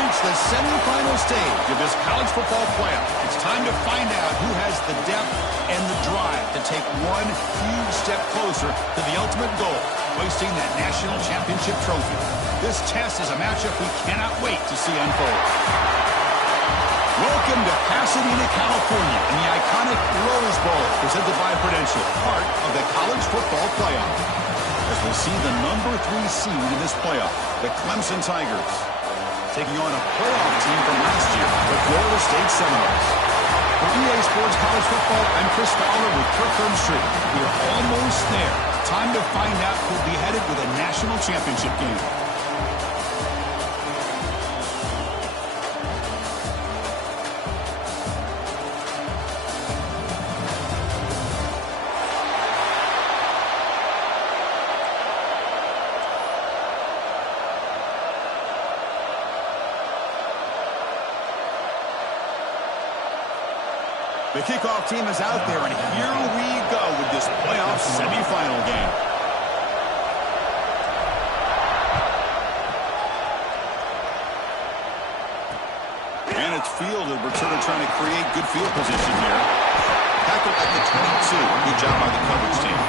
reached the semifinal stage of this college football playoff. It's time to find out who has the depth and the drive to take one huge step closer to the ultimate goal, hoisting that national championship trophy. This test is a matchup we cannot wait to see unfold. Welcome to Pasadena, California, in the iconic Rose Bowl, presented by Prudential, part of the college football playoff. As we'll see the number 3 seed in this playoff, the Clemson Tigers, taking on a playoff team from last year, the Florida State Seminoles. For EA Sports College Football, I'm Chris Fowler with Kirk Herbstreit. We are almost there. Time to find out who'll be headed with a national championship game. The kickoff team is out there, and here we go with this playoff semifinal game. And it's fielded. Returner trying to create good field position here. Tackle at the 22. Good job by the coverage team.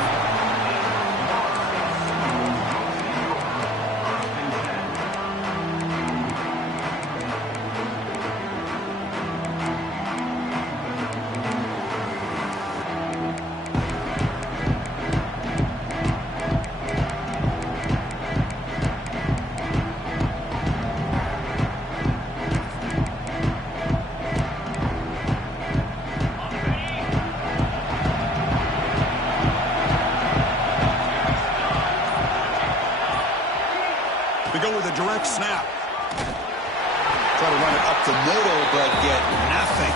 Direct snap. Try to run it up the middle, but get nothing.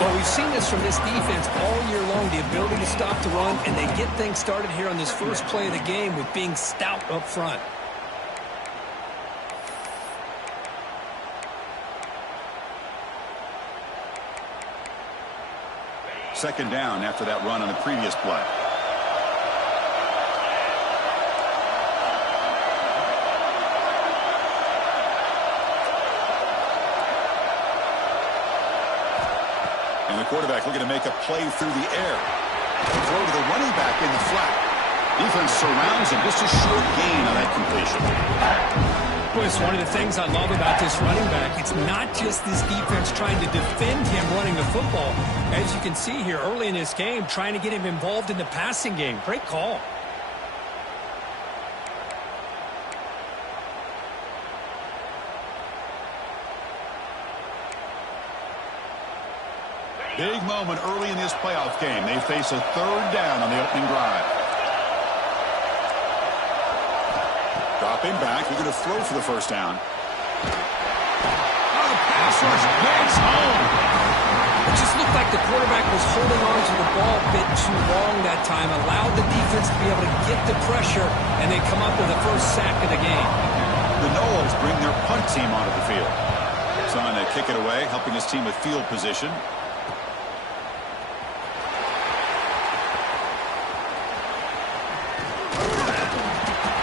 Well, we've seen this from this defense all year long, the ability to stop the run, and they get things started here on this first play of the game with being stout up front. Second down after that run on the previous play. And the quarterback looking to make a play through the air. Throw to the running back in the flat. Defense surrounds him. Just a short gain on that completion. Boy, it's one of the things I love about this running back. It's not just this defense trying to defend him running the football. As you can see here early in this game, trying to get him involved in the passing game. Great call. Big moment early in this playoff game. They face a third down on the opening drive. Dropping back. We're going to throw for the first down. Oh, the pass rush gets home. It just looked like the quarterback was holding on to the ball a bit too long that time. Allowed the defense to be able to get the pressure, and they come up with the first sack of the game. The Noles bring their punt team onto the field. It's on to kick it away, helping his team with field position.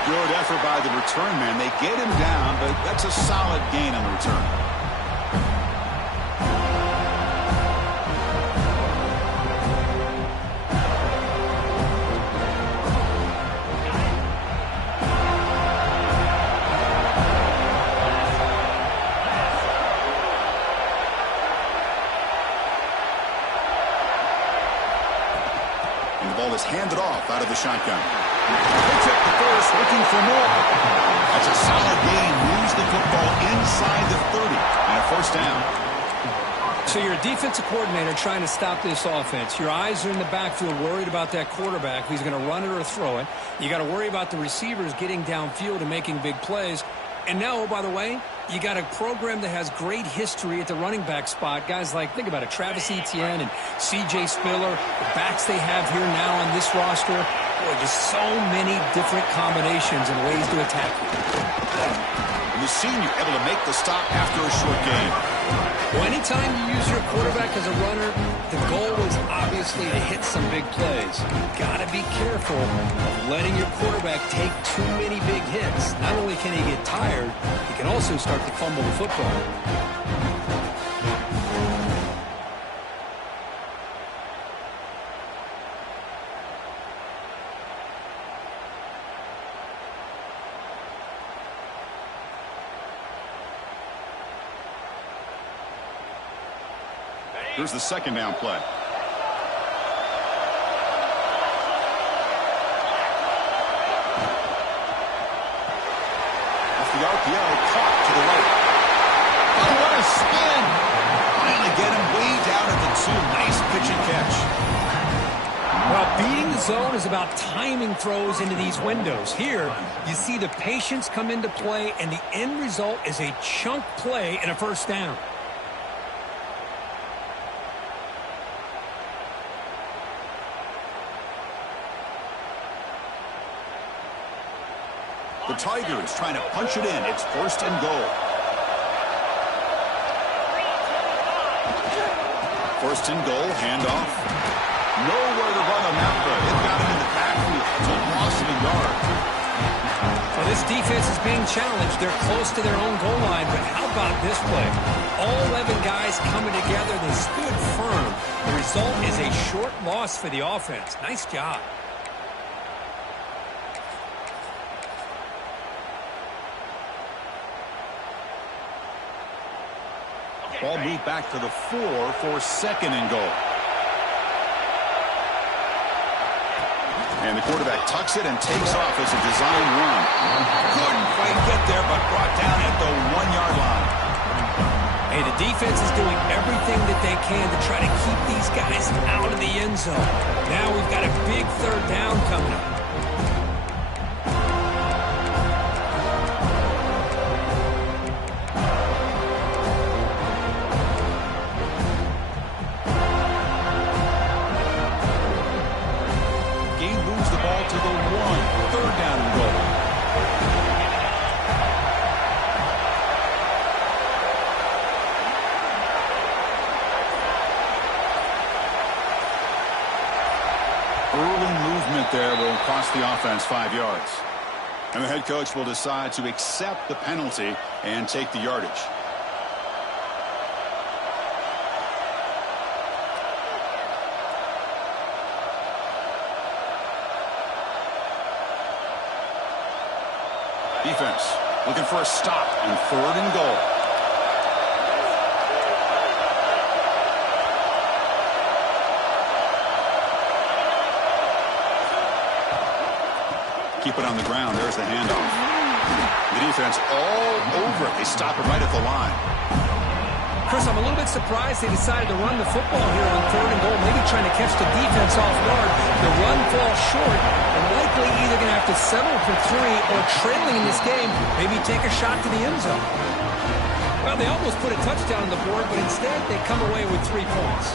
Good effort by the return man. They get him down, but that's a solid gain on the return. And the ball is handed off out of the shotgun. Picks up the first, looking for more. That's a solid gain. Moves the football inside the 30. And a first down. So you're a defensive coordinator trying to stop this offense. Your eyes are in the backfield, worried about that quarterback, if he's going to run it or throw it. You got to worry about the receivers getting downfield and making big plays. And now, oh, by the way, you got a program that has great history at the running back spot. Guys like, think about it, Travis Etienne and C.J. Spiller, the backs they have here now on this roster. Boy, just so many different combinations and ways to attack you. And the senior able to make the stop after a short gain. Well, anytime you use your quarterback as a runner, the goal is obviously honestly to hit some big plays. You've got to be careful of letting your quarterback take too many big hits. Not only can he get tired, he can also start to fumble the football. Here's the second down play. Off the RPO, caught to the right. Oh, what a spin! Finally get him way down at the 2. Nice pitch and catch. Well, beating the zone is about timing throws into these windows. Here, you see the patience come into play, and the end result is a chunk play and a first down. The Tigers trying to punch it in. It's first and goal. First and goal, handoff. Nowhere to run on that play. It got him in the backfield. It's a loss of a yard. Well, this defense is being challenged. They're close to their own goal line, but how about this play? All 11 guys coming together. They stood firm. The result is a short loss for the offense. Nice job. Ball moved back to the 4 for second and goal. And the quarterback tucks it and takes off as a design run. Couldn't quite get there, but brought down at the 1-yard line. Hey, the defense is doing everything that they can to try to keep these guys out of the end zone. Now we've got a big third down coming up. To the 1, third down and goal. Early movement there will cost the offense 5 yards. And the head coach will decide to accept the penalty and take the yardage. Defense looking for a stop on third and goal. Keep it on the ground. There's the handoff. The defense all over it. They stop it right at the line. Chris, I'm a little bit surprised they decided to run the football here on third and goal, maybe trying to catch the defense off guard. The run falls short. They're likely either going to have to settle for 3 or trailing in this game, maybe take a shot to the end zone. Well, they almost put a touchdown on the board, but instead they come away with 3 points.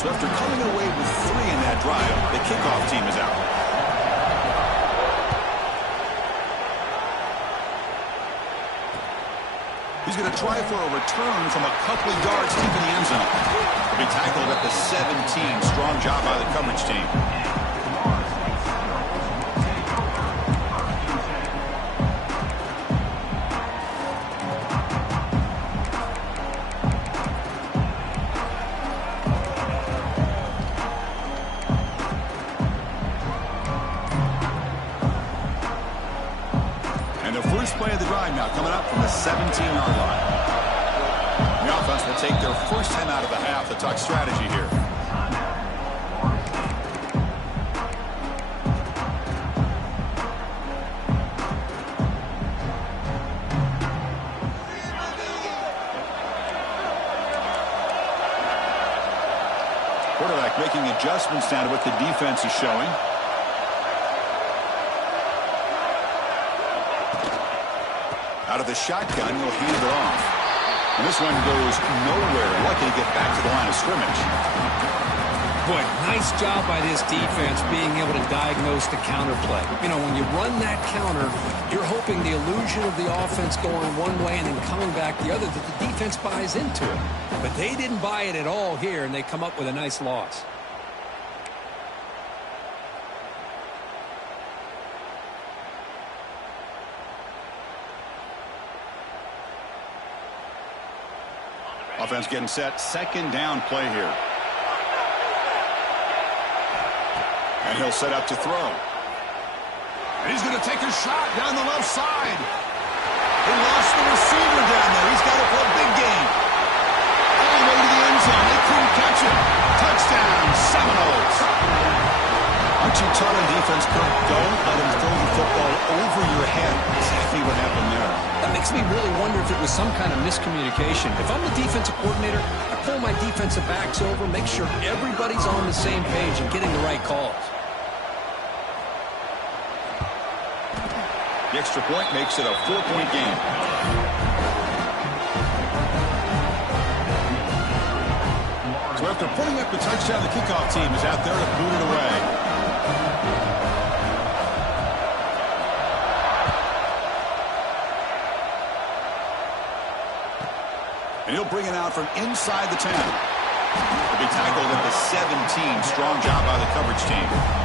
So after coming away with 3 in that drive, the kickoff team is out. He's going to try for a return from a couple of yards deep in the end zone. He'll be tackled at the 17. Strong job by the coverage team. Play of the drive now coming up from the 17-yard line. The offense will take their first time out of the half to talk strategy here. Quarterback making adjustments now to what the defense is showing. Out of the shotgun, he'll hand it off. And this one goes nowhere. Lucky to get back to the line of scrimmage. Boy, nice job by this defense being able to diagnose the counter play. You know, when you run that counter, you're hoping the illusion of the offense going one way and then coming back the other, that the defense buys into it. But they didn't buy it at all here, and they come up with a nice loss. Offense getting set. Second down play here. And he'll set up to throw. And he's going to take a shot down the left side. He lost the receiver down there. He's got it for a big gain. All the way to the end zone. They couldn't catch him. Touchdown, Seminoles. Aren't you taught on defense, Kirk? Don't let him throw the football over your head. Exactly what happened there. That makes me really wonder if it was some kind of miscommunication. If I'm the defensive coordinator, I pull my defensive backs over, make sure everybody's on the same page and getting the right calls. The extra point makes it a 4-point game. So after putting up the touchdown, the kickoff team is out there to boot it away. And he'll bring it out from inside the 10. He'll be tackled at the 17. Strong job by the coverage team.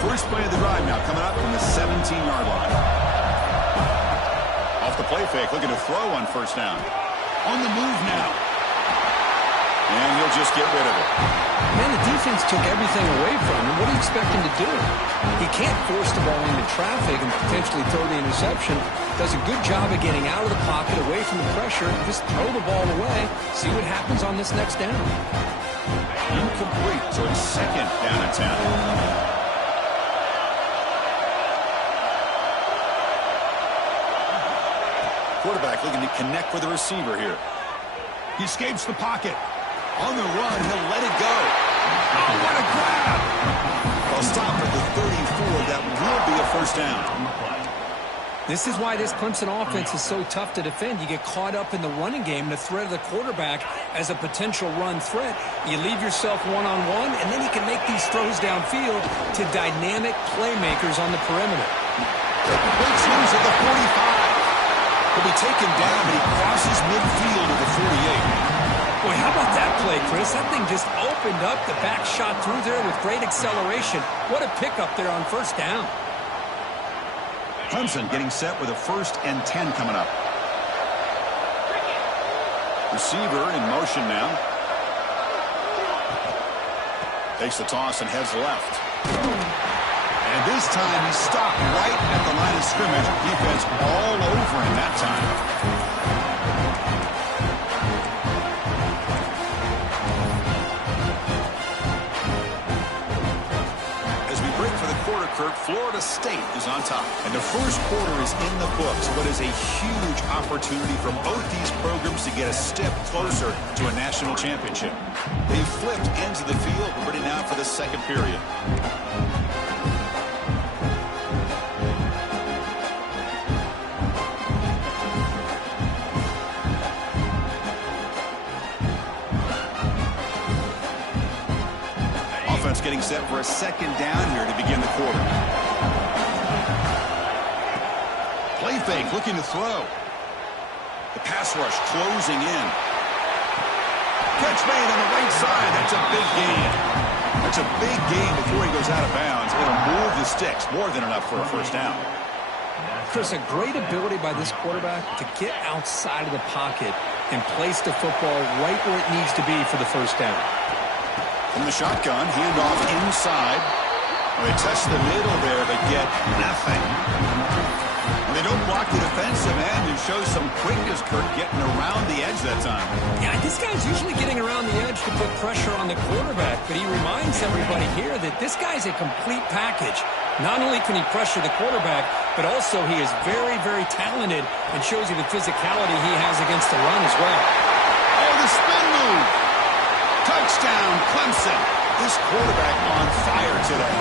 First play of the drive now coming up from the 17-yard line. Off the play fake, looking to throw on first down. On the move now. And he'll just get rid of it. Man, the defense took everything away from him. What do you expect him to do? He can't force the ball into traffic and potentially throw the interception. Does a good job of getting out of the pocket, away from the pressure. Just throw the ball away. See what happens on this next down. Incomplete, so it's second down and 10. Quarterback looking to connect with the receiver here. He escapes the pocket. On the run, he'll let it go. Oh, what a grab! Well, stop at the 34. That will be a first down. This is why this Clemson offense is so tough to defend. You get caught up in the running game, the threat of the quarterback as a potential run threat. You leave yourself one-on-one, and then you can make these throws downfield to dynamic playmakers on the perimeter. Breaks loose at the 45. He'll be taken down, and he crosses midfield to the 48. Boy, how about that play, Chris? That thing just opened up. The back shot through there with great acceleration. What a pickup there on first down. Clemson getting set with a 1st and 10 coming up. Receiver in motion now. Takes the toss and heads left. And this time he stopped right at the line of scrimmage. Defense all over him that time. Kirk, Florida State is on top. And the first quarter is in the books. What is a huge opportunity for both these programs to get a step closer to a national championship. They flipped ends of the field. We're ready now for the second period. Offense getting set for a second down here to begin the quarter. Play fake, looking to throw. The pass rush closing in. Catch made on the right side. That's a big gain. That's a big gain before he goes out of bounds. It'll move the sticks. More than enough for a first down. Chris, a great ability by this quarterback to get outside of the pocket and place the football right where it needs to be for the first down. From the shotgun, handoff inside. Well, they test the middle there, but get nothing. Well, they don't block the defensive end and show some quickness, Kirk, getting around the edge that time. Yeah, this guy's usually getting around the edge to put pressure on the quarterback, but he reminds everybody here that this guy's a complete package. Not only can he pressure the quarterback, but also he is very, very talented and shows you the physicality he has against the run as well. Oh, the spin move. Touchdown, Clemson. This quarterback on fire today.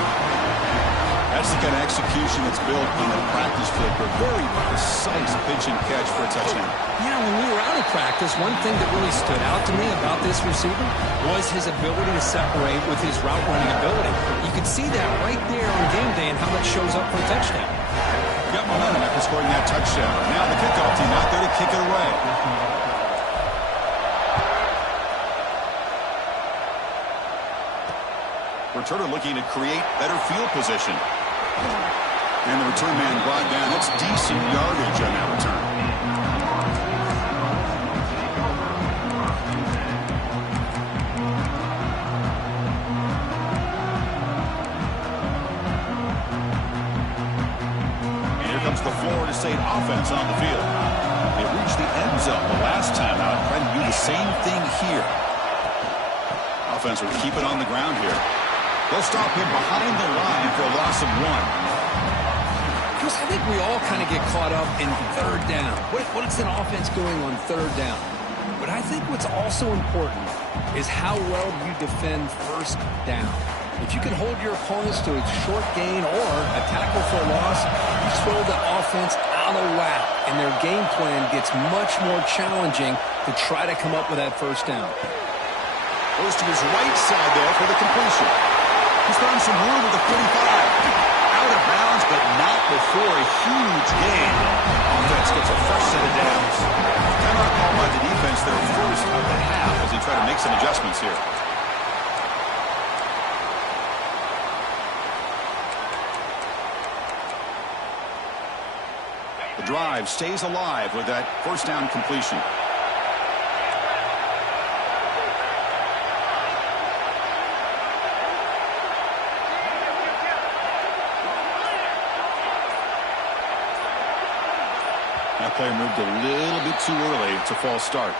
That's the kind of execution that's built on the practice field for a very precise pitch and catch for a touchdown. Yeah, when we were out of practice, one thing that really stood out to me about this receiver was his ability to separate with his route running ability. You could see that right there on game day and how that shows up for a touchdown. Got momentum after scoring that touchdown. Now the kickoff team out there to kick it away. Returner looking to create better field position. And the return man brought down. That's decent yardage on that return. And here comes the Florida State offense on the field. They reached the end zone the last time out. Trying to do the same thing here. Offense will keep it on the ground here. They'll stop him behind the line for a loss of 1. Chris, I think we all kind of get caught up in third down. What is an offense doing on third down? But I think what's also important is how well you defend first down. If you can hold your opponents to a short gain or a tackle for a loss, you throw the offense out of whack, and their game plan gets much more challenging to try to come up with that first down. Goes to his right side there for the completion. He's found some room at the 45. Out of bounds, but not before a huge gain. Offense gets a fresh set of downs. Timeout call by the defense their first of the half as they try to make some adjustments here. The drive stays alive with that first down completion. That player moved a little bit too early. It's a false start.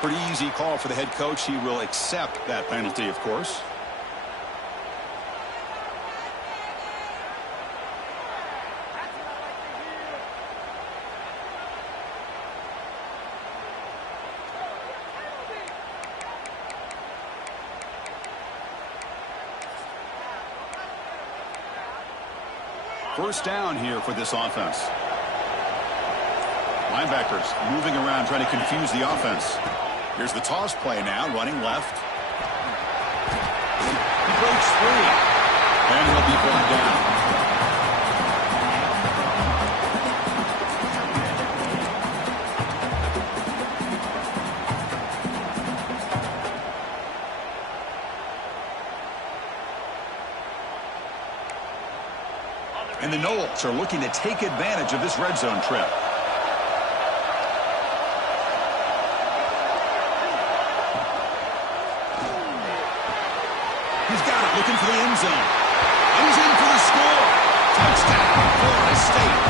Pretty easy call for the head coach. He will accept that penalty, of course. First down here for this offense. Linebackers moving around, trying to confuse the offense. Here's the toss play now, running left. He breaks free. And he'll be brought down. And the Knowles are looking to take advantage of this red zone trip. Looking for the end zone. And he's in for the score. Touchdown, Florida State.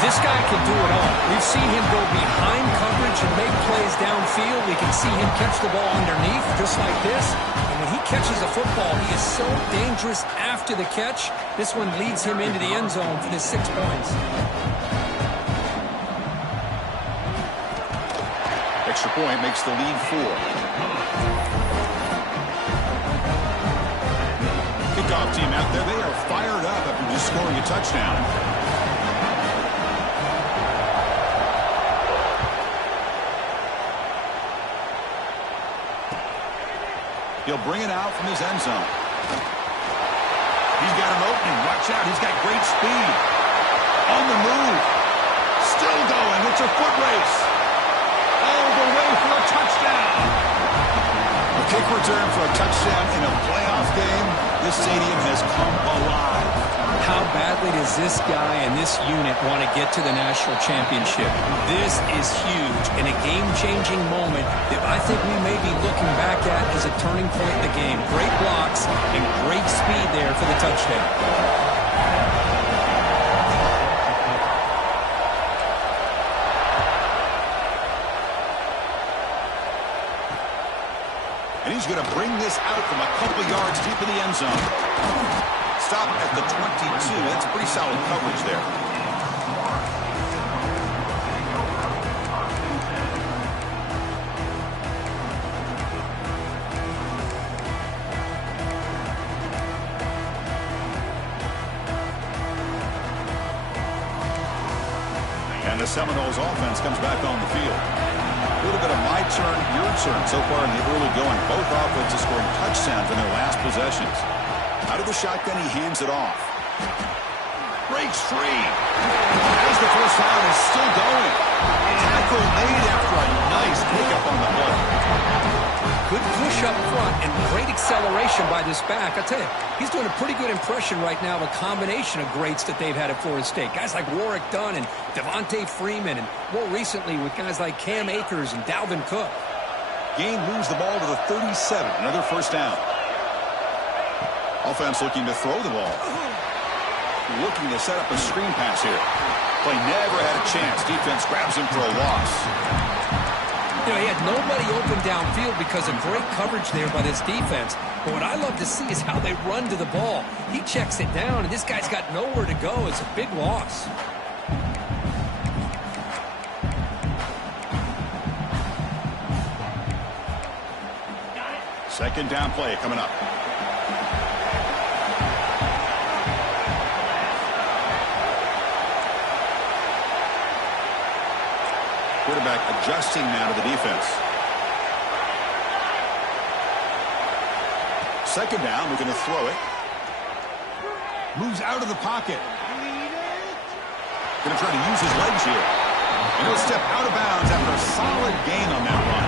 This guy can do it all. We've seen him go behind coverage and make plays downfield. We can see him catch the ball underneath, just like this. And when he catches a football, he is so dangerous after the catch. This one leads him into the end zone for the 6 points. Extra point makes the lead 4. Kickoff team out there, they are fired up after just scoring a touchdown. He'll bring it out from his end zone. He's got an opening. Watch out, he's got great speed. On the move. Still going. It's a foot race. All the way for a touchdown. A kick return for a touchdown in a playoff game. This stadium has come alive. How badly does this guy and this unit want to get to the national championship? This is huge and a game-changing moment that I think we may be looking back at as a turning point in the game. Great blocks and great speed there for the touchdown. And he's going to bring this out from a couple yards deep in the end zone. Stop at the 22. That's pretty solid coverage there. Seminoles offense comes back on the field. A little bit of my turn, your turn so far in the early going. Both offenses scoring touchdowns in their last possessions. Out of the shotgun, he hands it off. Breaks free. As the first down is still going. Tackle made after a nice pickup on the play. Good push up front and great acceleration by this back. I tell you, he's doing a pretty good impression right now of a combination of greats that they've had at Florida State. Guys like Warwick Dunn and Devontae Freeman, and more recently with guys like Cam Akers and Dalvin Cook. Gain moves the ball to the 37. Another first down. Offense looking to throw the ball. Looking to set up a screen pass here. Play never had a chance. Defense grabs him for a loss. You know, he had nobody open downfield because of great coverage there by this defense. But what I love to see is how they run to the ball. He checks it down, and this guy's got nowhere to go. It's a big loss. Second down play coming up. Quarterback adjusting now to the defense. Second down, looking to throw it. Moves out of the pocket. Going to try to use his legs here. And he'll step out of bounds after a solid gain on that run.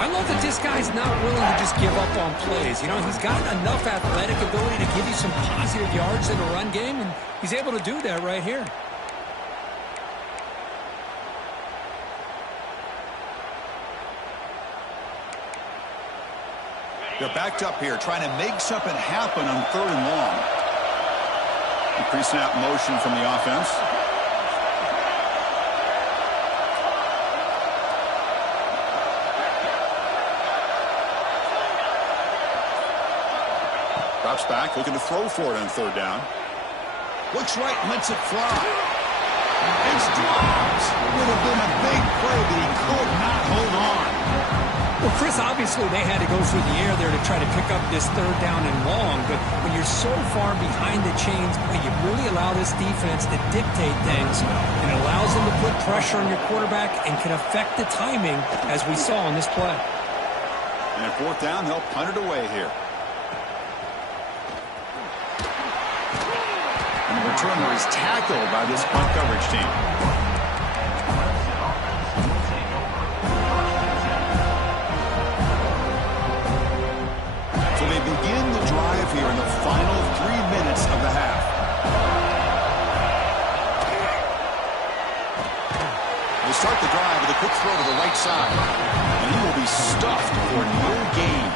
I love that this guy's not willing to just give up on plays. You know, he's got enough athletic ability to give you some positive yards in the run game, and he's able to do that right here. They're backed up here, trying to make something happen on third and long. Pre-snap motion from the offense. Drops back, looking to throw for it on third down. Looks right, lets it fly. It's dropped. Would have been a big play, but he could not hold on. Well, Chris, obviously they had to go through the air there to try to pick up this third down and long, but when you're so far behind the chains, you really allow this defense to dictate things, and it allows them to put pressure on your quarterback and can affect the timing, as we saw on this play. And at fourth down, they'll punt it away here. And the returner is tackled by this punt coverage team. Begin the drive here in the final 3 minutes of the half. They start the drive with a quick throw to the right side. And he will be stuffed for no gain.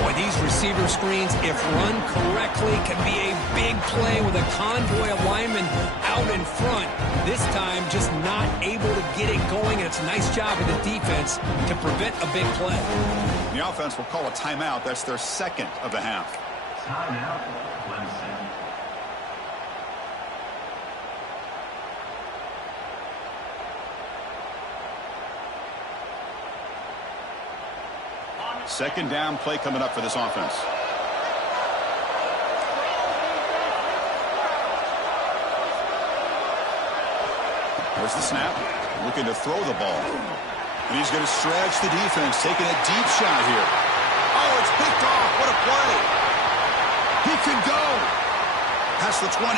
Boy, these receiver screens, if run correctly, can be a big play with a convoy of linemen out in front. This time, just not able to get it going. And it's a nice job of the defense to prevent a big play. The offense will call a timeout. That's their second of the half. Timeout, Clempson. Second down play coming up for this offense. There's the snap. Looking to throw the ball. And he's going to stretch the defense, taking a deep shot here. Oh, it's picked off. What a play. He can go. Past the 20.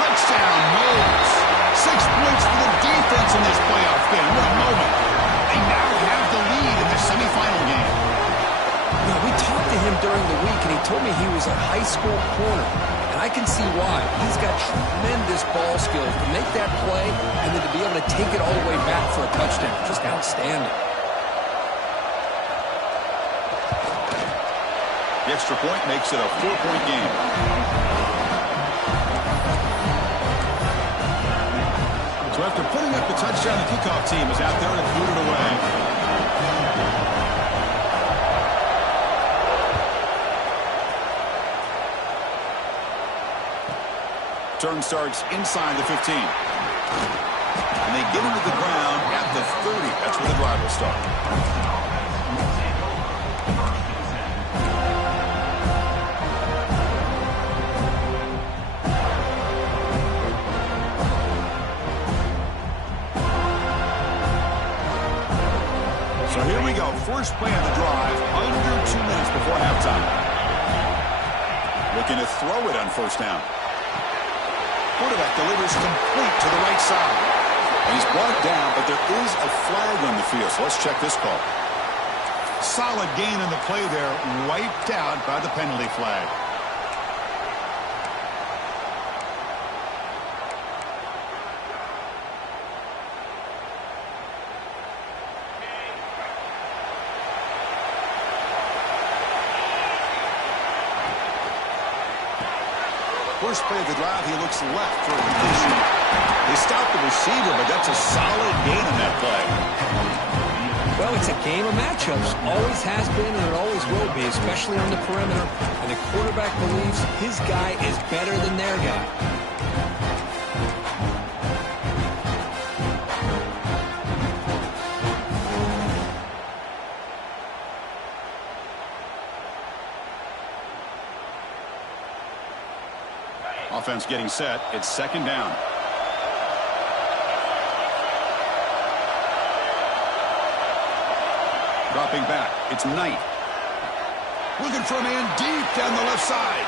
Touchdown, Moles. 6 points for the defense in this playoff game. What a moment. They now have the lead in the semifinal game. Yeah, we talked to him during the week, and he told me he was a high school corner. And I can see why. He's got tremendous ball skills to make that play and then to be able to take it all the way back for a touchdown. Just outstanding. The extra point makes it a 4-point game. So after putting up the touchdown, the kickoff team is out there to boot it away. Turn starts inside the 15. And they get into the ground at the 30. That's where the drive will start. Well, here we go. First play of the drive, under 2 minutes before halftime. Looking to throw it on first down. Quarterback delivers complete to the right side. He's brought down, but there is a flag on the field, so let's check this call. Solid gain in the play there, wiped out by the penalty flag. First play of the drive, he looks left for a completion. They stopped the receiver, but that's a solid gain in that play. Well, it's a game of matchups. Always has been, and it always will be, especially on the perimeter. And the quarterback believes his guy is better than their guy. Offense getting set. It's second down. Dropping back. It's Knight. Looking for a man deep down the left side.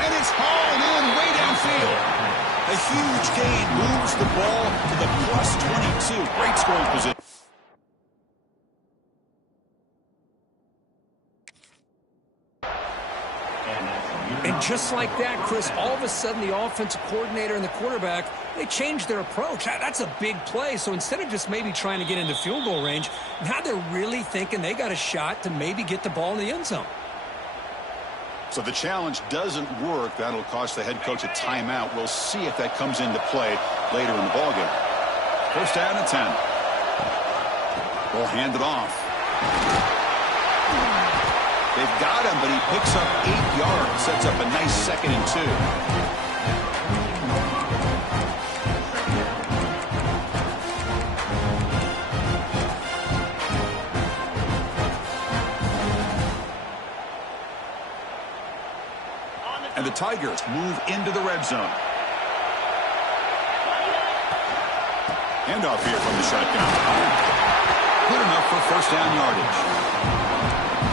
And it's hauled in way downfield. A huge gain moves the ball to the +22. Great scoring position. And just like that, Chris, all of a sudden the offensive coordinator and the quarterback, they changed their approach. That's a big play. So instead of just maybe trying to get into field goal range, now they're really thinking they got a shot to maybe get the ball in the end zone. So the challenge doesn't work. That'll cost the head coach a timeout. We'll see if that comes into play later in the ballgame. First down and 10. Ball handed off. They've got him, but he picks up 8 yards. Sets up a nice 2nd and 2. And the Tigers move into the red zone. Handoff here from the shotgun. Good enough for first down yardage.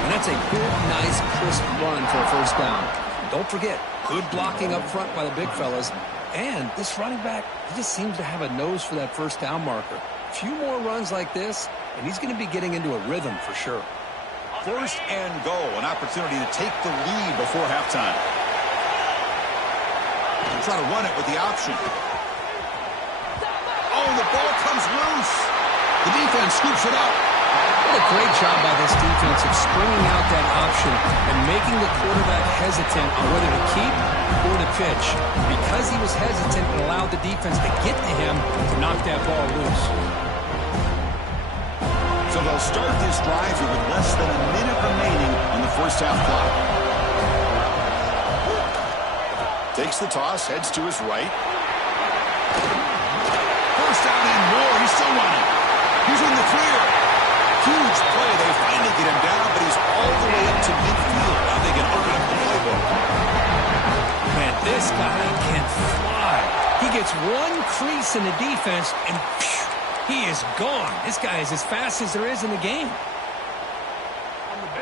And that's a good, nice, crisp run for a first down. Don't forget, good blocking up front by the big fellas. And this running back, he just seems to have a nose for that first down marker. A few more runs like this, and he's going to be getting into a rhythm for sure. First and goal, an opportunity to take the lead before halftime. Try to run it with the option. Oh, the ball comes loose. The defense scoops it up. What a great job by this defense of springing out that option and making the quarterback hesitant on whether to keep or to pitch. Because he was hesitant, and allowed the defense to get to him to knock that ball loose. So they'll start this drive here with less than a minute remaining on the first half clock. Takes the toss, heads to his right. First down and more. He's still running. He's in the clear. Huge play. They finally get him down, but he's all the way up to midfield. Now they can open up the playbook. Man, this guy can fly. He gets one crease in the defense, and phew, he is gone. This guy is as fast as there is in the game.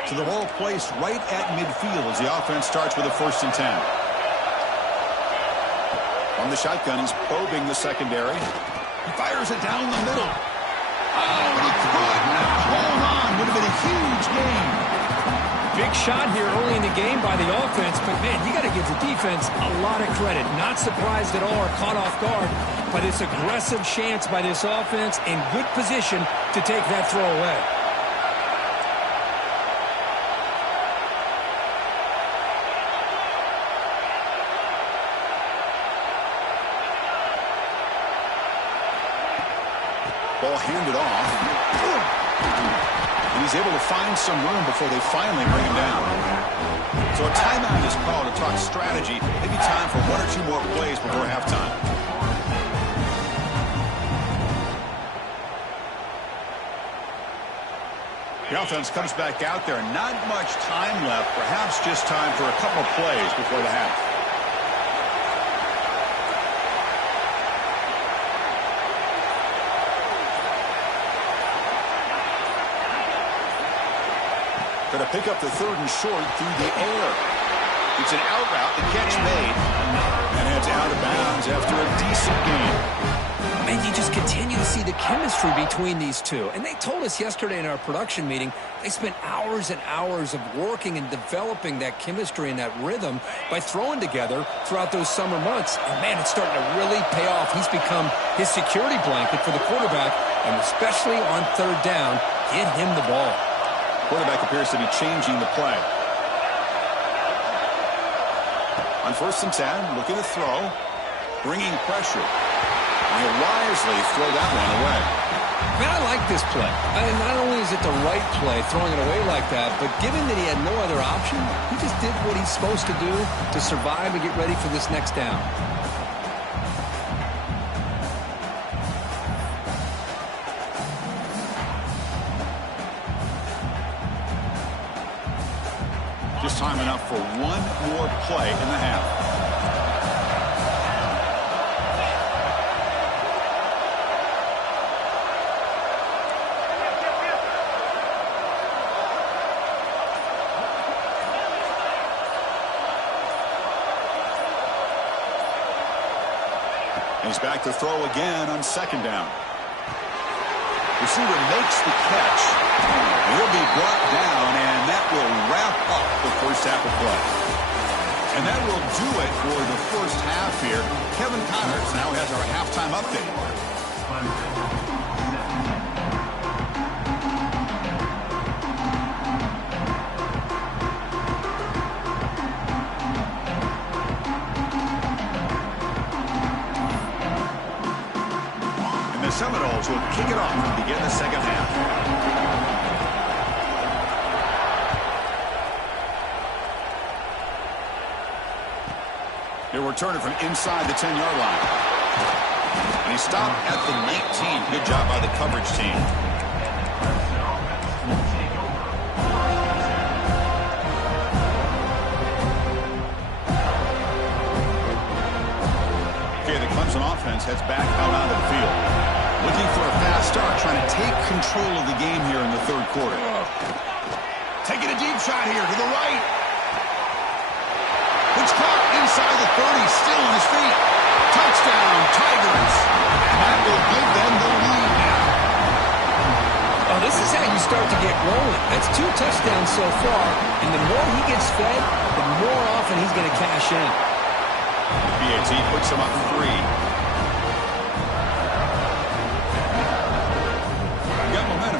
So the ball placed right at midfield as the offense starts with a 1st and 10. On the shotgun, he's probing the secondary. He fires it down the middle. Oh, he could not hold on. Would have been a huge gain. Big shot here early in the game by the offense, but man, you got to give the defense a lot of credit. Not surprised at all or caught off guard by this aggressive chance by this offense in good position to take that throw away. Ball handed off. And he's able to find some room before they finally bring him down. So a timeout is called to talk strategy. Maybe time for 1 or 2 more plays before halftime. The offense comes back out there. Not much time left. Perhaps just time for a couple plays before the half. Going to pick up the 3rd and short through the air. It's an out route. The catch made. And heads out of bounds after a decent game. Man, you just continue to see the chemistry between these two. And they told us yesterday in our production meeting, they spent hours and hours of working and developing that chemistry and that rhythm by throwing together throughout those summer months. And, man, it's starting to really pay off. He's become his security blanket for the quarterback, and especially on 3rd down, get him the ball. Quarterback appears to be changing the play. On 1st and 10, looking to throw, bringing pressure. And he'll wisely throw that one away. Man, I like this play. Not only is it the right play, throwing it away like that, but given that he had no other option, he just did what he's supposed to do to survive and get ready for this next down. Just time enough for one more play in the half. He's back to throw again on 2nd down. Receiver makes the catch. He'll be brought down, and that will wrap up the first half of play. And that will do it for the first half here. Kevin Connors now has our halftime update. Seminoles will kick it off and begin the second half. He'll return it from inside the 10-yard line. And he stopped at the 19. Good job by the coverage team. Okay, the Clemson offense heads back out onto the field. Looking for a fast start, trying to take control of the game here in the 3rd quarter. Taking a deep shot here to the right. It's caught inside the 30, still on his feet. Touchdown, Tigers. And that will give them the lead now. Oh, this is how you start to get rolling. That's 2 touchdowns so far, and the more he gets fed, the more often he's going to cash in. BAT puts him up 3.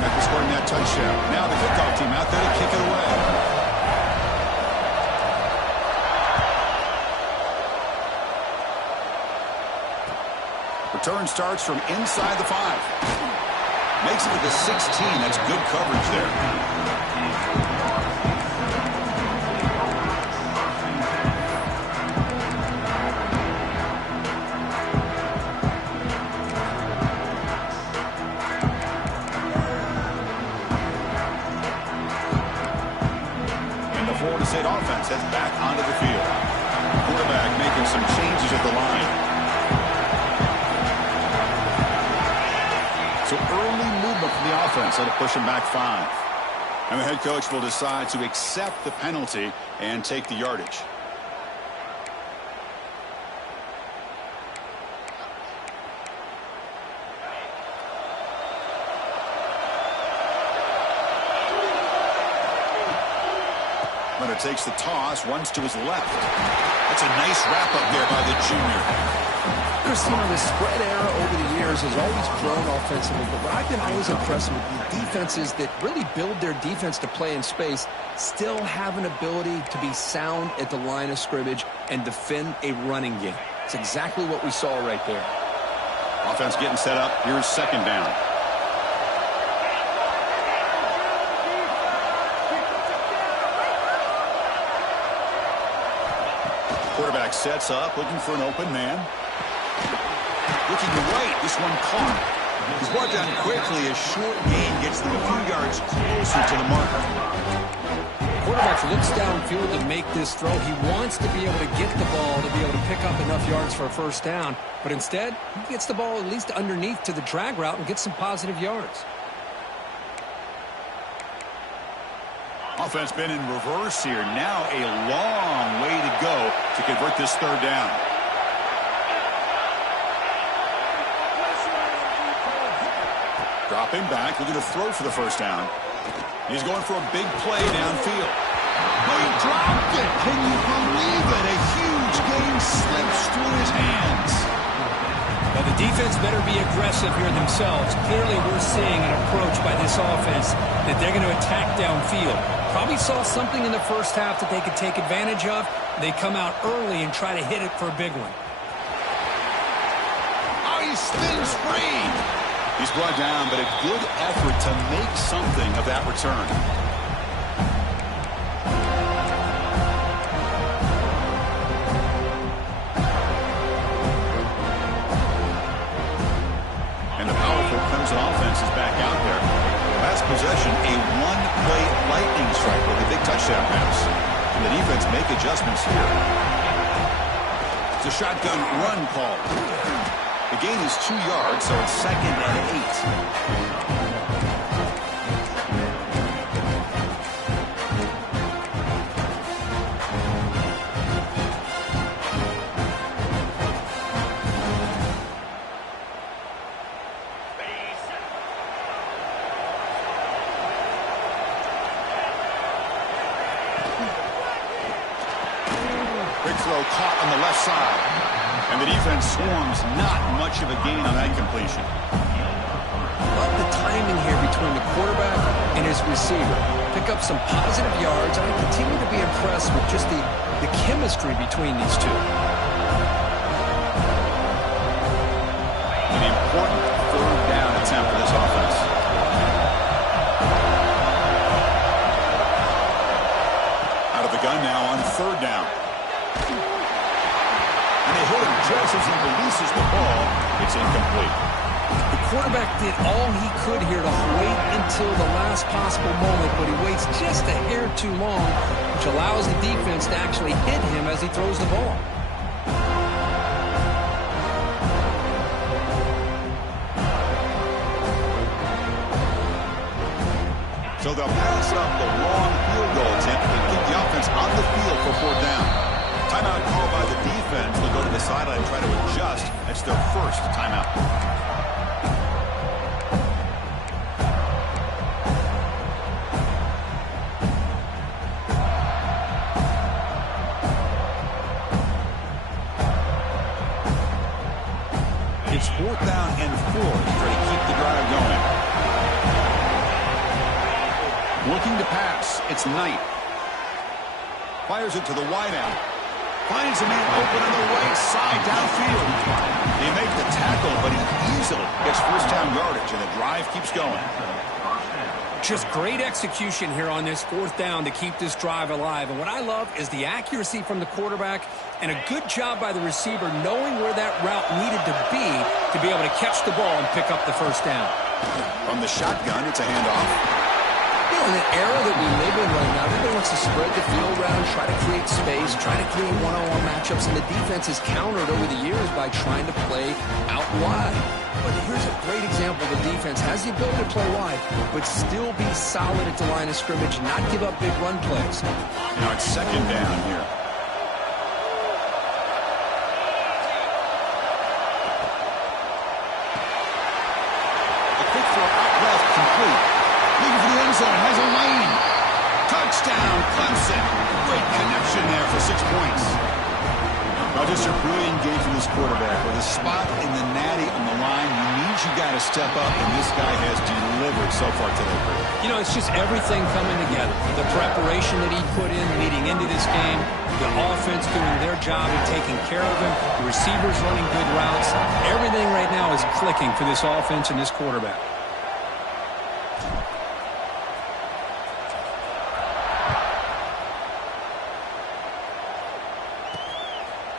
After scoring that touchdown. Now the kickoff team out there to kick it away. Return starts from inside the 5. Makes it to the 16. That's good coverage there. Florida State offense heads back onto the field. Quarterback making some changes at the line. So early movement from the offense that'll push him back 5. And the head coach will decide to accept the penalty and take the yardage. Runner takes the toss, runs to his left. That's a nice wrap-up there by the junior. Chris, you know, the spread era over the years has always grown offensively, but what I've been always impressed with the defenses that really build their defense to play in space still have an ability to be sound at the line of scrimmage and defend a running game. It's exactly what we saw right there. Offense getting set up. Here's 2nd down. Quarterback sets up, looking for an open man. Looking right, this one caught. He's brought down quickly. A short gain gets them a few yards closer to the mark. Quarterback looks downfield to make this throw. He wants to be able to get the ball to be able to pick up enough yards for a 1st down. But instead, he gets the ball at least underneath to the drag route and gets some positive yards. Offense been in reverse here. Now a long way to go to convert this third down. Dropping back, looking to throw for the first down. He's going for a big play downfield. Oh, he dropped it. Can you believe it? A huge gain slips through his hands. Well, the defense better be aggressive here themselves. Clearly, we're seeing an approach by this offense that they're going to attack downfield. Probably saw something in the first half that they could take advantage of. They come out early and try to hit it for a big one. Oh, he spins free. He's brought down, but a good effort to make something of that return. And the powerful Clemson offense is back out there. Last possession, a one-play lightning strike with a big touchdown pass. And the defense make adjustments here. It's a shotgun run call. The gain is 2 yards, so it's 2nd and 8. Big throw caught on the left side. And the defense swarms. Not much of a gain on that completion. Love the timing here between the quarterback and his receiver. Pick up some positive yards, and I continue to be impressed with just the chemistry between these two. An important third down attempt for this offense. Out of the gun now on third down. And they hit him just as he releases the ball. It's incomplete. The quarterback did all he could here to wait until the last possible moment, but he waits just a hair too long, which allows the defense to actually hit him as he throws the ball. So they'll pass up the long field goal attempt and keep the offense on the field for fourth down. Timeout called by the defense. They'll go to the sideline and try to adjust. That's their first timeout. It's fourth down and 4 to try to keep the drive going. Looking to pass. It's Knight. Fires it to the wideout. Finds a man open on the right side downfield. They make the tackle, but he easily gets first down yardage, and the drive keeps going. Just great execution here on this fourth down to keep this drive alive. And what I love is the accuracy from the quarterback and a good job by the receiver knowing where that route needed to be able to catch the ball and pick up the first down. From the shotgun, it's a handoff. In an era that we live in right now, everybody wants to spread the field around, try to create space, try to create one-on-one matchups, and the defense has countered over the years by trying to play out wide. But here's a great example. The defense has the ability to play wide, but still be solid at the line of scrimmage, not give up big run plays. Now it's second down here. A quick throw out left, complete. Looking for the end zone, has a lane. Touchdown, Clemson. Great connection there for 6 points. Now just a brilliant game from this quarterback. With a spot in the natty on the line, you got to step up, and this guy has delivered so far today. You know, it's just everything coming together. The preparation that he put in leading into this game, the offense doing their job and taking care of him, the receivers running good routes. Everything right now is clicking for this offense and this quarterback.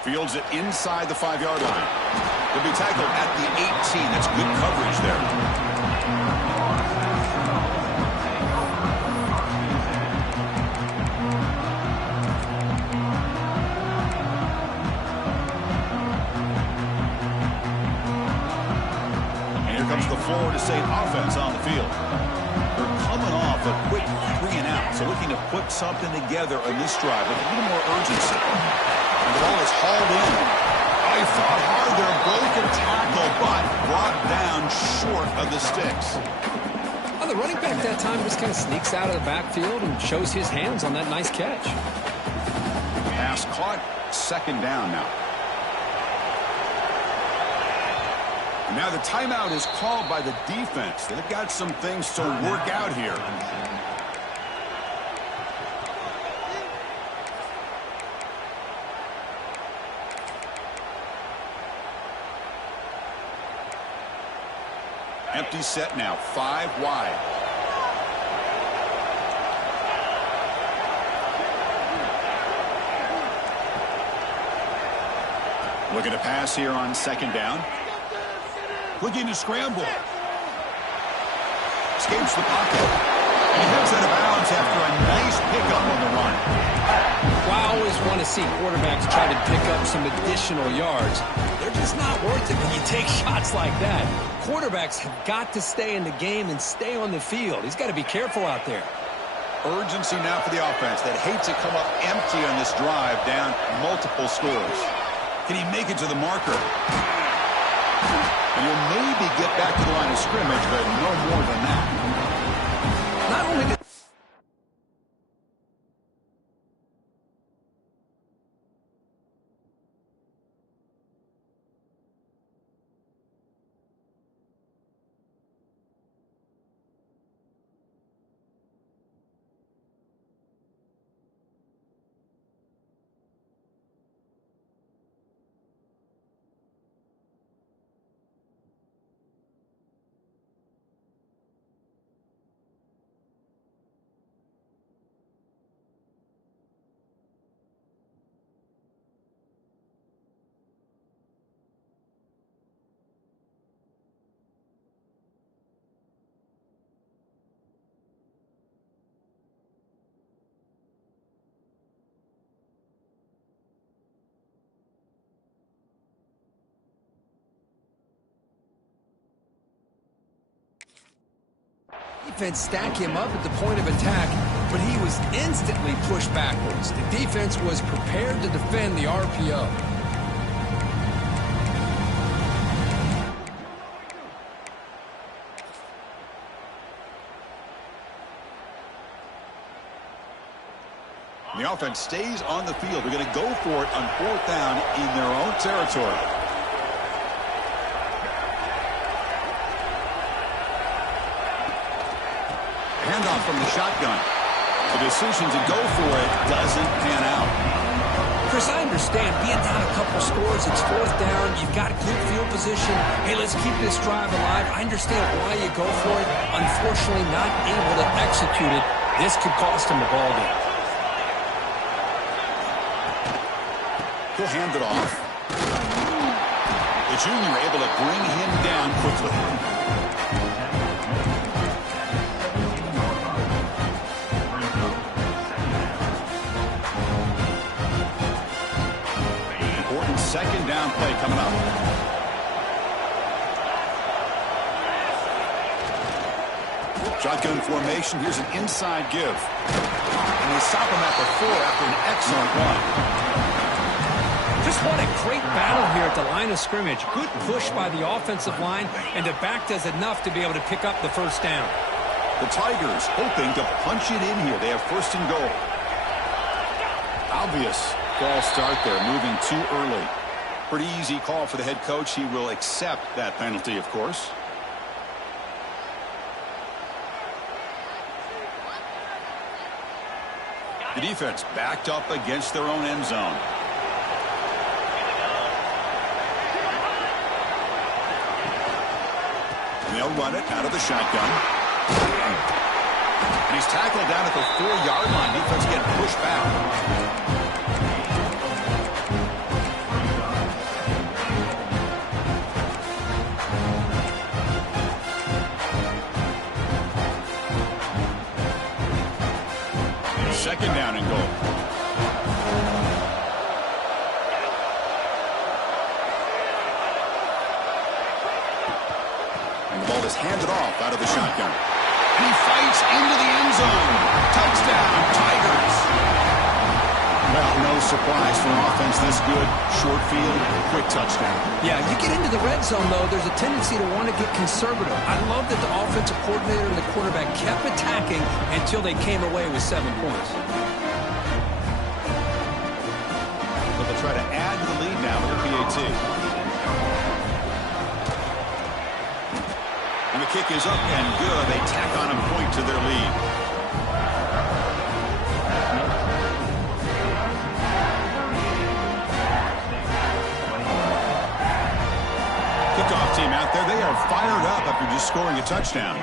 Fields it inside the 5-yard line. He'll be tackled at the 18. That's good coverage there. And here comes the Florida State offense on the field. They're coming off a quick 3 and out, so looking to put something together on this drive with a little more urgency. And the ball is hauled in. Oh, he fought hard there, broken tackle, but brought down short of the sticks. Well, the running back that time just kind of sneaks out of the backfield and shows his hands on that nice catch. Pass caught, 2nd down now. Now the timeout is called by the defense. They've got some things to work out here. Empty set now, 5 wide. Looking to pass here on 2nd down. Looking to scramble. Escapes the pocket. And heads out of bounds after a nice pickup on the run. Well, I always want to see quarterbacks try to pick up some additional yards. They're just not worth it when you take shots like that. Quarterbacks have got to stay in the game and stay on the field. He's got to be careful out there. Urgency now for the offense that hates to come up empty on this drive, down multiple scores. Can he make it to the marker? And you'll maybe get back to the line of scrimmage, but no more than that. Not only did defense stack him up at the point of attack, but he was instantly pushed backwards. The defense was prepared to defend the RPO. The offense stays on the field. They're going to go for it on 4th down in their own territory. Handoff from the shotgun. The decision to go for it doesn't pan out. Chris, I understand being down a couple scores, it's 4th down, you've got good field position. Hey, let's keep this drive alive. I understand why you go for it. Unfortunately, not able to execute it. This could cost him the ball game. He'll hand it off. The junior able to bring him down quickly. Important 2nd down play coming up. Shotgun formation. Here's an inside give. And they stop him at the 4 after an excellent run. Just what a great battle here at the line of scrimmage. Good push by the offensive line, and the back does enough to be able to pick up the 1st down. The Tigers hoping to punch it in here. They have 1st and goal. Obvious false start there, moving too early. Pretty easy call for the head coach. He will accept that penalty, of course. The defense backed up against their own end zone. And they'll run it out of the shotgun. And he's tackled down at the 4-yard line. Defense getting pushed back. Second down and goal. And the ball is handed off out of the shotgun. He fights into the end zone. Touchdown, Tigers. Well, no surprise for an offense this good. Short field, quick touchdown. Yeah, you get into the red zone, though, there's a tendency to want to get conservative. I love that the offensive coordinator and the quarterback kept attacking until they came away with 7 points. But they'll try to add to the lead now with the PAT. And the kick is up and good. They tack on a point to their lead. Kickoff team out there. They are fired up after just scoring a touchdown.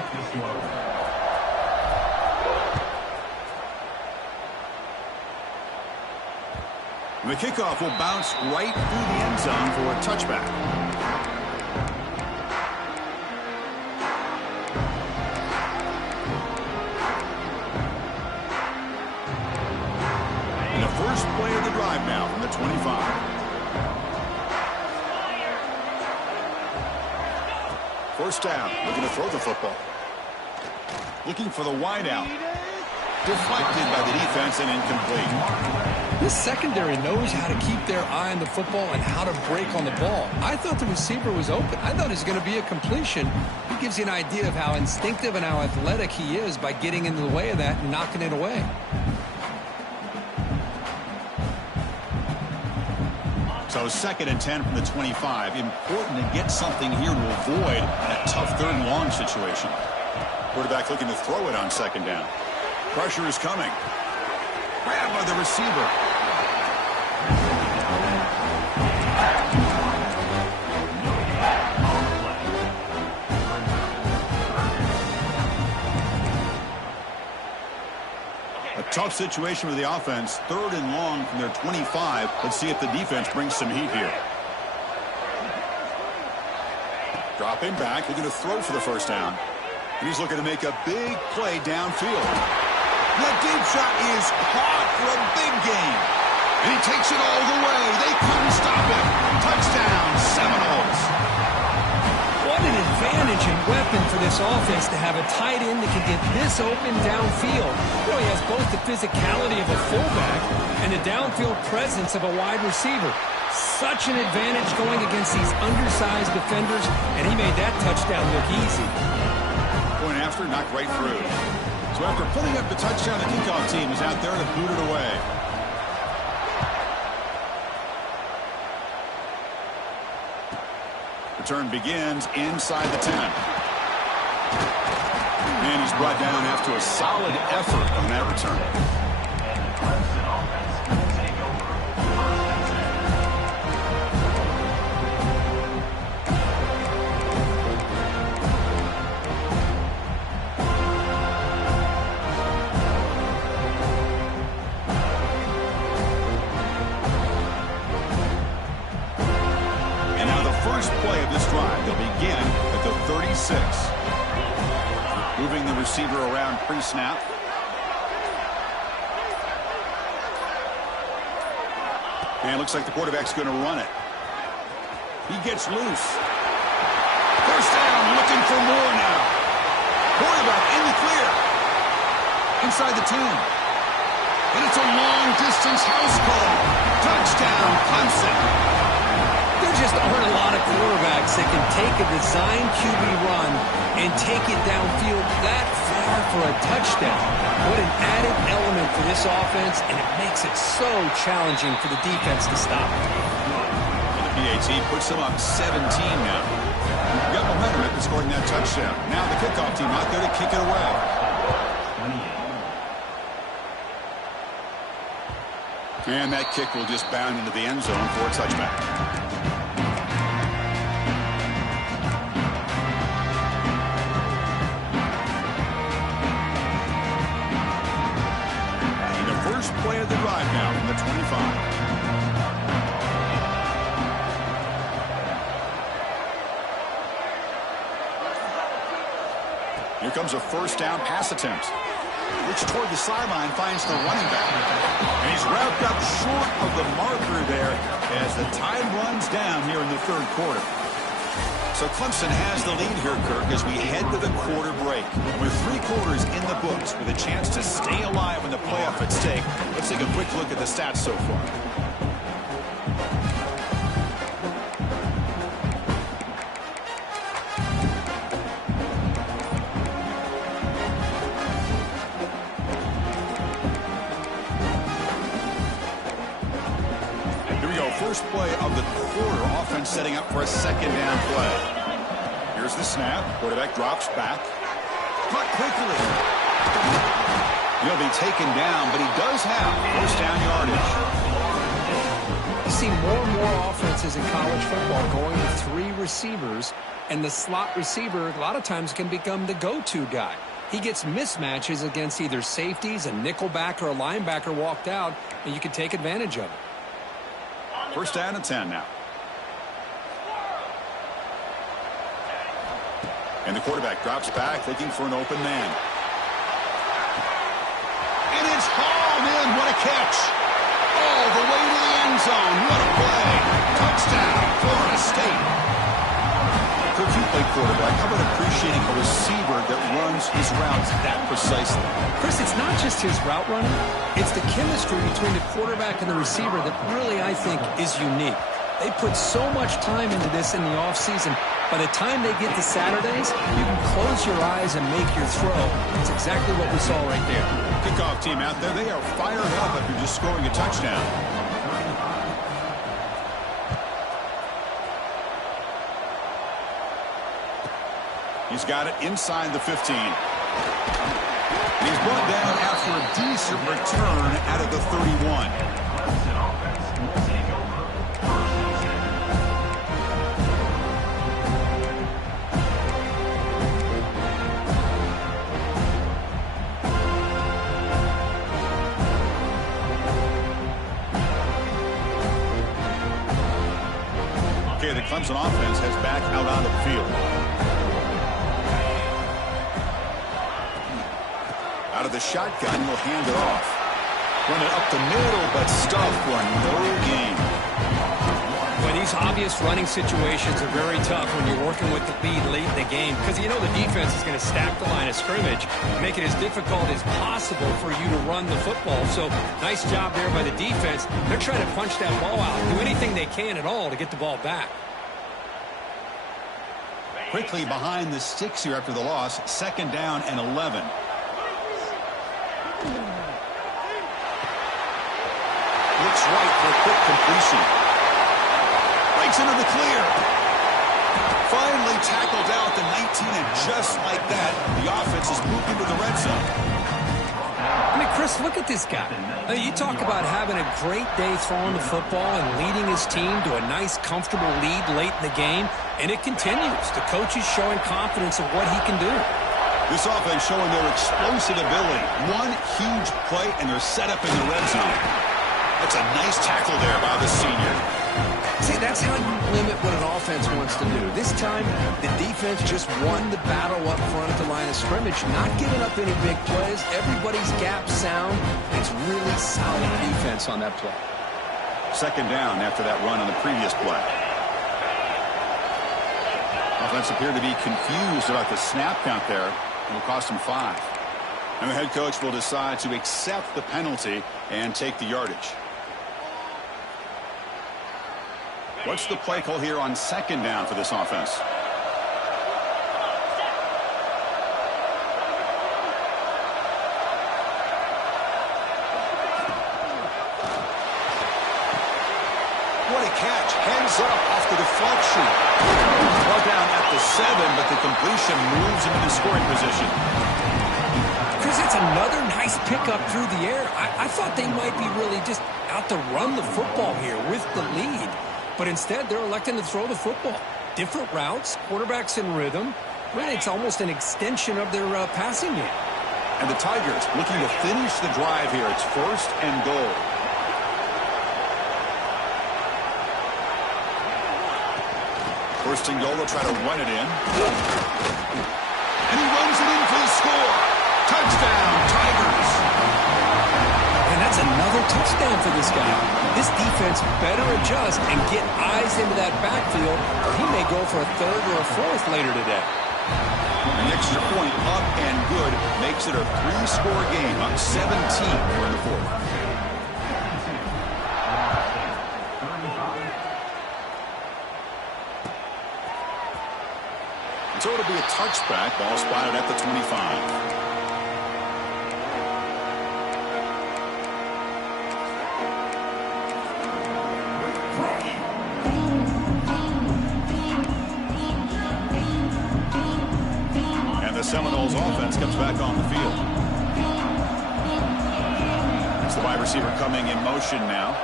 The kickoff will bounce right through the end zone for a touchback. And the first play of the drive now from the 25. First down, looking to throw the football. Looking for the wideout. Deflected by the defense and incomplete. This secondary knows how to keep their eye on the football and how to break on the ball. I thought the receiver was open. I thought it was going to be a completion. He gives you an idea of how instinctive and how athletic he is by getting into the way of that and knocking it away. So 2nd and 10 from the 25. Important to get something here to avoid that tough 3rd and long situation. Quarterback looking to throw it on 2nd down. Pressure is coming. Grabbed by the receiver. A tough situation with the offense. 3rd and long from their 25. Let's see if the defense brings some heat here. Dropping back, looking to throw for the first down. And he's looking to make a big play downfield. The deep shot is caught for a big gain. And he takes it all the way. They couldn't stop him. Touchdown, Seminoles. What an advantage and weapon for this offense to have a tight end that can get this open downfield. Well, he has both the physicality of a fullback and the downfield presence of a wide receiver. Such an advantage going against these undersized defenders, and he made that touchdown look easy. Going after, knocked right through. So after putting up the touchdown, the kickoff team is out there to boot it away. Return begins inside the 10. And he's brought down after a solid effort on that return. First play of this drive, they'll begin at the 36. Moving the receiver around pre-snap. And it looks like the quarterback's going to run it. He gets loose. First down, looking for more now. Quarterback in the clear. Inside the 10. And it's a long-distance house call. Touchdown, Clempson. There just aren't a lot of quarterbacks that can take a design QB run and take it downfield that far for a touchdown. What an added element for this offense, and it makes it so challenging for the defense to stop. And the PAT puts them up 17 now. Got momentum after scoring that touchdown. Now the kickoff team out there to kick it away. And that kick will just bound into the end zone for a touchback. First play of the drive now from the 25. Here comes a first down pass attempt. Which toward the sideline finds the running back. And he's wrapped up short of the marker there as the time runs down here in the 3rd quarter. So Clemson has the lead here, Kirk, as we head to the quarter break. With 3 quarters in the books, with a chance to stay alive in the playoff at stake, let's take a quick look at the stats so far. First play of the quarter, offense setting up for a second down play. Here's the snap. Quarterback drops back. Caught quickly. He'll be taken down, but he does have first down yardage. You see more and more offenses in college football going with 3 receivers, and the slot receiver a lot of times can become the go-to guy. He gets mismatches against either safeties, a nickelback, or a linebacker walked out, and you can take advantage of it. First down and 10 now. And the quarterback drops back, looking for an open man. And it's hauled in. What a catch. All the way to the end zone. What a play. Touchdown, Florida State. Kirk, you play quarterback. How about appreciating a receiver that runs his routes that precisely? Chris, it's not just his route running. It's the chemistry between the quarterback and the receiver that really, I think, is unique. They put so much time into this in the offseason. By the time they get to Saturdays, you can close your eyes and make your throw. It's exactly what we saw right there. Kickoff team out there. They are fired up after just scoring a touchdown. He's got it inside the 15. He's brought down after a decent return out of the 31. Okay, the Clemson offense heads back out onto the field. Out of the shotgun, he'll hand it off. Run it up the middle, but stuffed for no gain. But these obvious running situations are very tough when you're working with the lead late in the game, because you know the defense is going to stack the line of scrimmage, make it as difficult as possible for you to run the football. So nice job there by the defense. They're trying to punch that ball out, do anything they can at all to get the ball back. Quickly behind the sticks here after the loss, second down and 11. Looks right for a quick completion. Breaks into the clear. Finally tackled out the 19, and just like that, the offense is moved into the red zone. I mean, Chris, look at this guy. You talk about having a great day throwing the football and leading his team to a nice, comfortable lead late in the game, and it continues. The coach is showing confidence of what he can do. This offense showing their explosive ability. One huge play, and they're set up in the red zone. That's a nice tackle there by the senior. See, that's how you limit what an offense wants to do. This time, the defense just won the battle up front at the line of scrimmage, not giving up any big plays. Everybody's gap sound. It's really solid defense on that play. Second down after that run on the previous play. Offense appeared to be confused about the snap count there. It'll cost him 5. And the head coach will decide to accept the penalty and take the yardage. What's the play call here on second down for this offense? What a catch. Heads up off the deflection. Brought down at the 7, but the completion moves him into scoring position. Chris, it's another nice pickup through the air. I thought they might be really just out to run the football here with the lead. But instead, they're electing to throw the football. Different routes, quarterbacks in rhythm. Really, it's almost an extension of their passing game. And the Tigers looking to finish the drive here. It's first and goal. First and goal, they'll try to run it in. And he runs it in for the score. Touchdown, Tigers. And that's another touchdown for this guy. This defense better adjust and get eyes into that backfield, or he may go for a third or a fourth later today. The extra point up and good makes it a 3-score game, up 17 here in the fourth. So it'll be a touchback, ball spotted at the 25. The Seminoles offense comes back on the field. It's the wide receiver coming in motion now.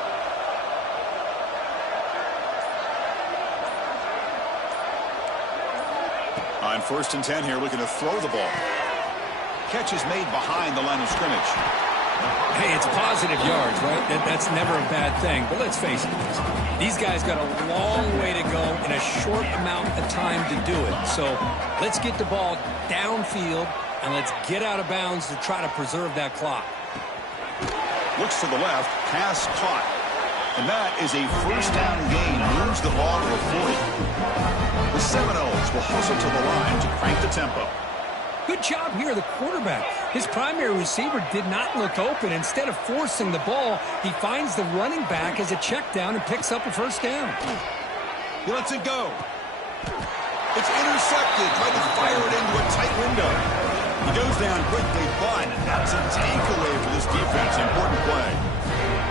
On 1st and 10 here, looking to throw the ball. Catch is made behind the line of scrimmage. Hey, it's positive yards, right? That's never a bad thing. But let's face it, these guys got a long way to go in a short amount of time to do it. So let's get the ball downfield and let's get out of bounds to try to preserve that clock. Looks to the left, pass caught. And that is a first down gain, moves the ball to a 40. The Seminoles will hustle to the line to crank the tempo. Good job here, the quarterback. His primary receiver did not look open. Instead of forcing the ball, he finds the running back as a check down and picks up a first down. He lets it go. It's intercepted. Tried to fire it into a tight window. He goes down quickly, but that's a takeaway for this defense. Important play.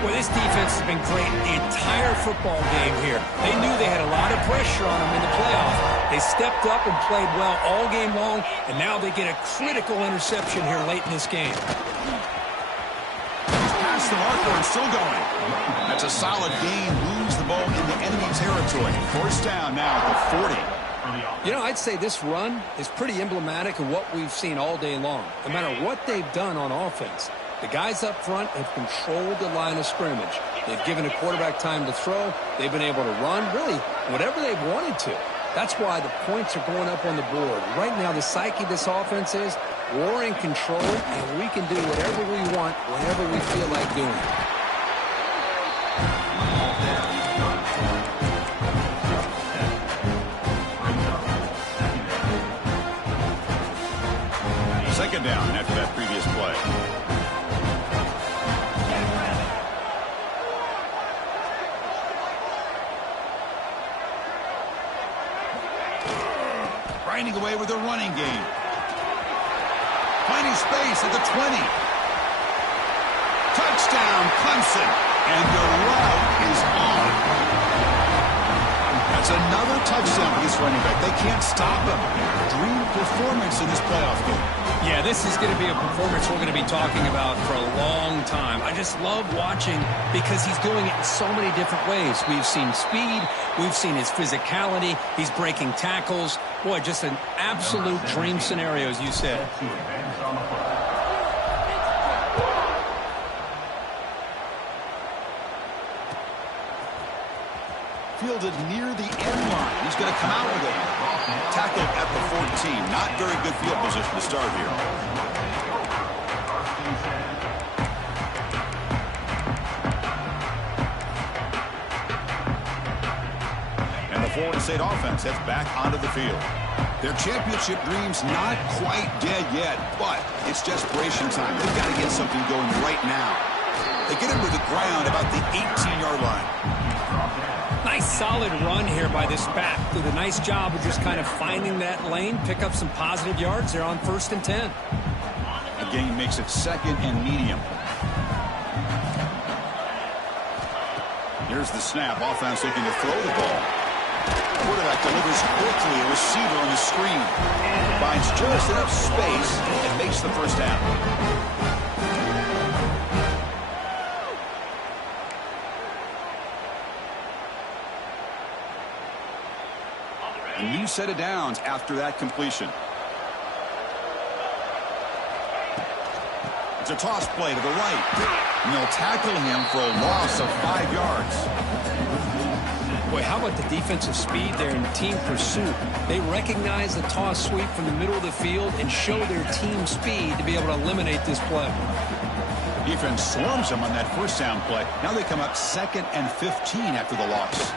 Well, this defense has been great the entire football game here. They knew they had a lot of pressure on them in the playoff. They stepped up and played well all game long, and now they get a critical interception here late in this game. He's past the marker and still going. That's a solid gain. Moves the ball into enemy territory. First down now at the 40. You know, I'd say this run is pretty emblematic of what we've seen all day long. No matter what they've done on offense, the guys up front have controlled the line of scrimmage. They've given a quarterback time to throw. They've been able to run, really, whatever they've wanted to. That's why the points are going up on the board. Right now, the psyche of this offense is we're in control, and we can do whatever we want whenever we feel like doing it. Second down after that previous play. Grinding away with a running game. Finding space at the 20. Touchdown, Clempson. And the route is on. That's another touchdown for this running back. They can't stop him. Dream performance in this playoff game. Yeah, this is going to be a performance we're going to be talking about for a long time. I just love watching because he's doing it in so many different ways. We've seen speed. We've seen his physicality. He's breaking tackles. Boy, just an absolute dream scenario, as you said. Fielded near the end line. He's going to come out with it. Tackled at the 14. Not very good field position to start here. And the Florida State offense heads back onto the field. Their championship dream's not quite dead yet, but it's desperation time. They've got to get something going right now. They get him to the ground about the 18-yard line. Nice solid run here by this back. Did a nice job of just kind of finding that lane, pick up some positive yards. They're on 1st and 10. The game makes it 2nd and medium. Here's the snap. Offense looking to throw the ball. Quarterback delivers quickly. A receiver on the screen. Finds just enough space and makes the first down. New set of downs after that completion. It's a toss play to the right. And they'll tackle him for a loss of 5 yards. Boy, how about the defensive speed there in team pursuit? They recognize the toss sweep from the middle of the field and show their team speed to be able to eliminate this play. Defense swarms them on that first down play. Now they come up 2nd and 15 after the loss.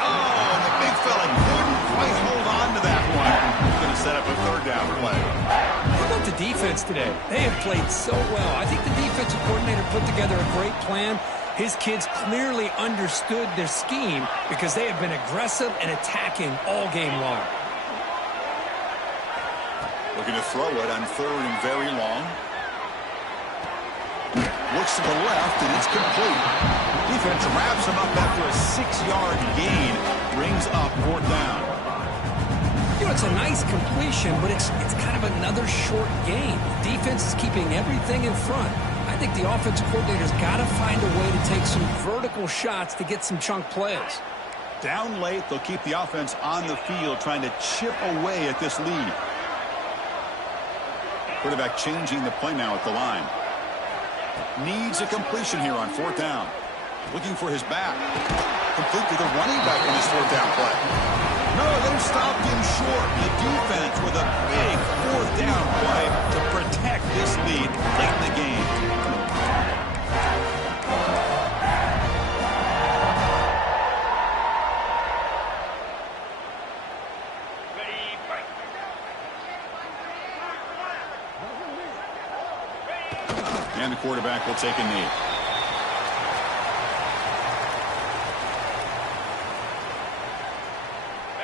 Oh, and the big fella couldn't quite hold on to that one. He's going to set up a 3rd down play. How about the defense today? They have played so well. I think the defensive coordinator put together a great plan. His kids clearly understood their scheme because they have been aggressive and attacking all game long. Looking to throw it on 3rd and very long. Looks to the left, and it's complete. Defense wraps him up after a 6-yard gain. Brings up 4th down. You know, it's a nice completion, but it's kind of another short game. The defense is keeping everything in front. I think the offensive coordinator's got to find a way to take some vertical shots to get some chunk plays. Down late, they'll keep the offense on the field, trying to chip away at this lead. Quarterback changing the play now at the line. Needs a completion here on 4th down. Looking for his back. Complete to the running back in his 4th down play. No, they've stopped him short. The defense with a big 4th down play to protect this lead late in the game. And the quarterback will take a knee.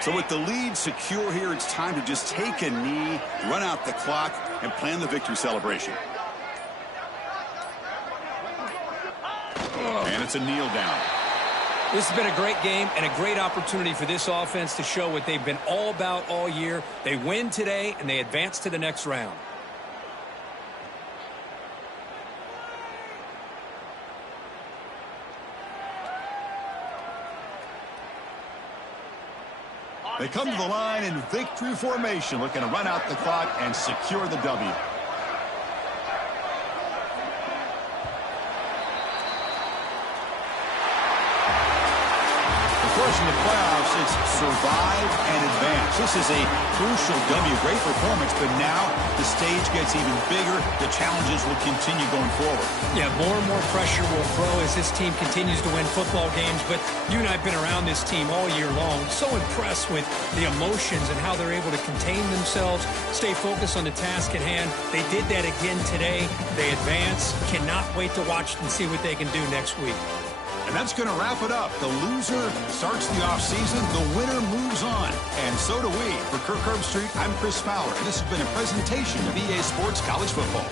So with the lead secure here, it's time to just take a knee, run out the clock, and plan the victory celebration. And it's a kneel down. This has been a great game and a great opportunity for this offense to show what they've been all about all year. They win today, and they advance to the next round. They come to the line in victory formation, looking to run out the clock and secure the W. Of course, in the playoffs, it's survive and advance. This is a crucial W. Great performance, but now the stage gets even bigger. The challenges will continue going forward. Yeah, more and more pressure will grow as this team continues to win football games. But you and I have been around this team all year long. So impressed with the emotions and how they're able to contain themselves, stay focused on the task at hand. They did that again today. They advance. Cannot wait to watch and see what they can do next week. And that's going to wrap it up. The loser starts the offseason. The winner moves on. And so do we. For Kirk Herbstreit, I'm Chris Fowler. And this has been a presentation of EA Sports College Football.